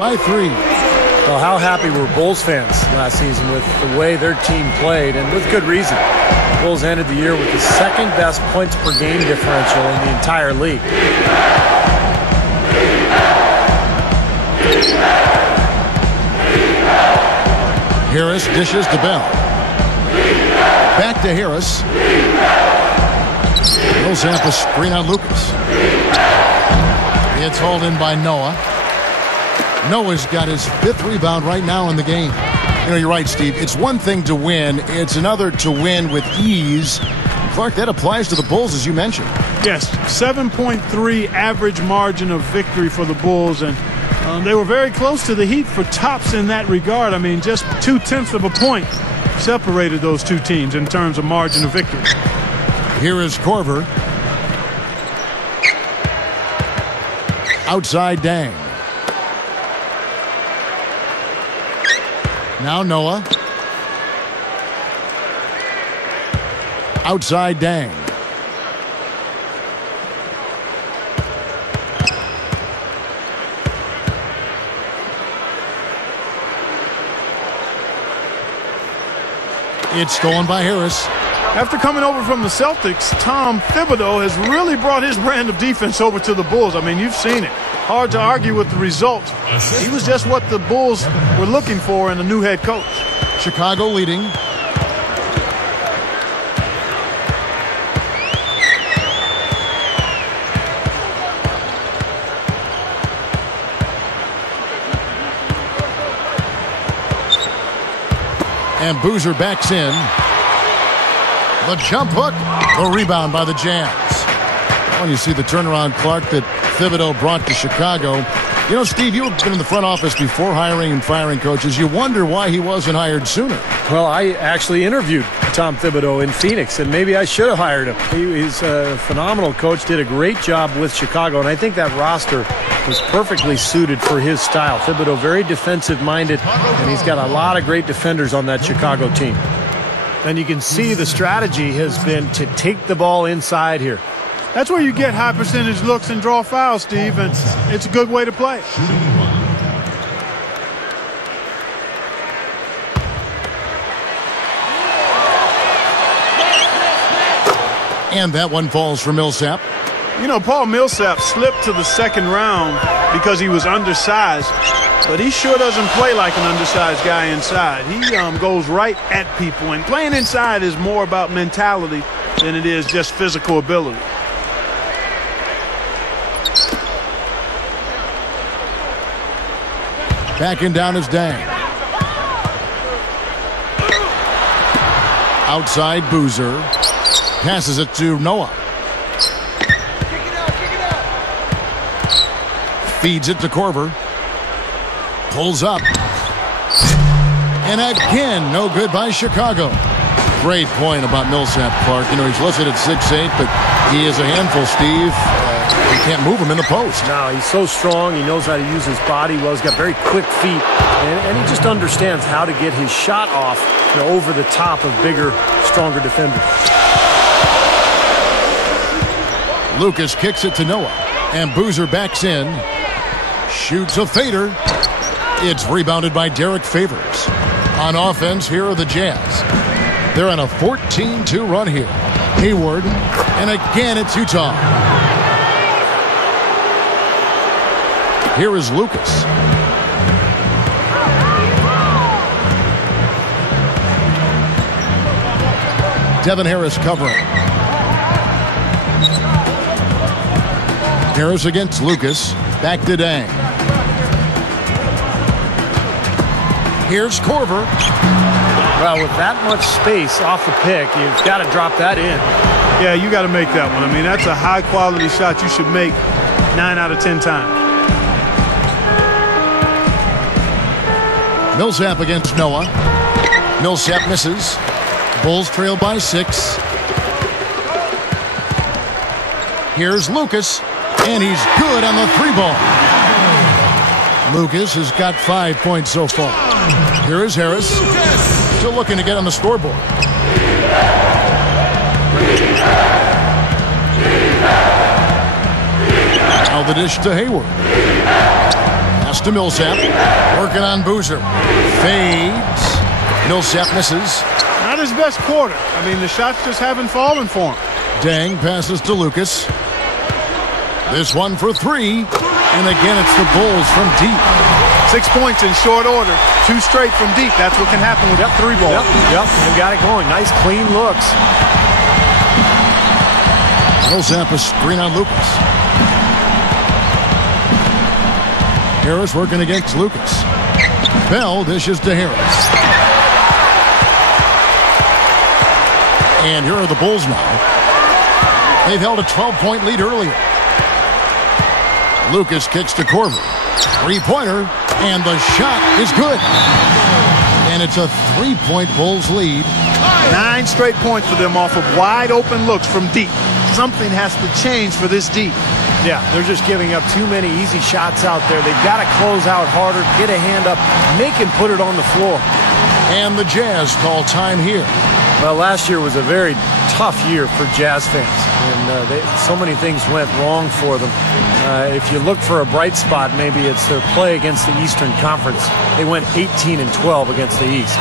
By 3. Well, how happy were Bulls fans last season with the way their team played, and with good reason. The Bulls ended the year with the second best points per game differential in the entire league. Harris dishes to Bell. Back to Harris. Millsap a screen on Lucas. It's hauled in by Noah. Noah's got his 5th rebound right now in the game. You know, you're right, Steve. It's one thing to win. It's another to win with ease. Clark, that applies to the Bulls, as you mentioned. Yes, 7.3 average margin of victory for the Bulls, and they were very close to the Heat for tops in that regard. I mean, just 0.2 of a point separated those two teams in terms of margin of victory. Here is Korver. Outside Dang. Now Noah. Outside Dang. It's stolen by Harris. After coming over from the Celtics, Tom Thibodeau has really brought his brand of defense over to the Bulls. I mean, you've seen it. Hard to argue with the result. He was just what the Bulls were looking for in a new head coach. Chicago leading. And Boozer backs in. The jump hook. The rebound by the Jazz. When you see the turnaround, Clark, that Thibodeau brought to Chicago. You know, Steve, you've been in the front office before hiring and firing coaches. You wonder why he wasn't hired sooner. Well, I actually interviewed Tom Thibodeau in Phoenix, and maybe I should have hired him. He's a phenomenal coach, did a great job with Chicago, and I think that roster was perfectly suited for his style. Thibodeau, very defensive-minded, and he's got a lot of great defenders on that Chicago team. And you can see the strategy has been to take the ball inside here. That's where you get high percentage looks and draw fouls, Steve, and it's a good way to play. And that one falls for Millsap. You know, Paul Millsap slipped to the second round because he was undersized, but he sure doesn't play like an undersized guy inside. He goes right at people, and playing inside is more about mentality than it is just physical ability. Backing down is Dang. Outside Boozer. Passes it to Noah. Feeds it to Korver. Pulls up. And again, no good by Chicago. Great point about Millsap, Clark. You know, he's listed at 6'8", but he is a handful, Steve. You can't move him in the post. No, he's so strong. He knows how to use his body well. He's got very quick feet, and he just understands how to get his shot off, you know, over the top of bigger, stronger defenders. Lucas kicks it to Noah, and Boozer backs in. Shoots a fader. It's rebounded by Derek Favors. On offense, here are the Jazz. They're on a 14-2 run here. Hayward, and again it's Utah. Here is Lucas. Devin Harris covering. Harris against Lucas. Back to Dang. Here's Korver. Well, with that much space off the pick, you've got to drop that in. Yeah, you got to make that one. I mean, that's a high-quality shot you should make 9 out of 10 times. Millsap against Noah. Millsap misses. Bulls trail by 6. Here's Lucas, and he's good on the 3-ball. Lucas has got 5 points so far. Here is Harris, still looking to get on the scoreboard. Now the dish to Hayward. Pass to Millsap. Working on Boozer. Fades. Millsap misses. Not his best quarter. I mean, the shots just haven't fallen for him. Dang passes to Lucas. This one for three. And again, it's the Bulls from deep. 6 points in short order. 2 straight from deep. That's what can happen with the 3-ball. Yep, they got it going. Nice, clean looks. Millsap a screen on Lucas. Harris working against Lucas. Bell dishes to Harris. And here are the Bulls now. They've held a 12-point lead earlier. Lucas kicks to Korver. Three-pointer, and the shot is good. And it's a 3-point Bulls lead. 9 straight points for them off of wide-open looks from deep. Something has to change for this deep. Yeah, they're just giving up too many easy shots out there. They've got to close out harder, get a hand up, make him put it on the floor. And the Jazz call time here. Well, last year was a very tough year for Jazz fans, and so many things went wrong for them. If you look for a bright spot, maybe it's their play against the Eastern Conference. They went 18-12 against the East.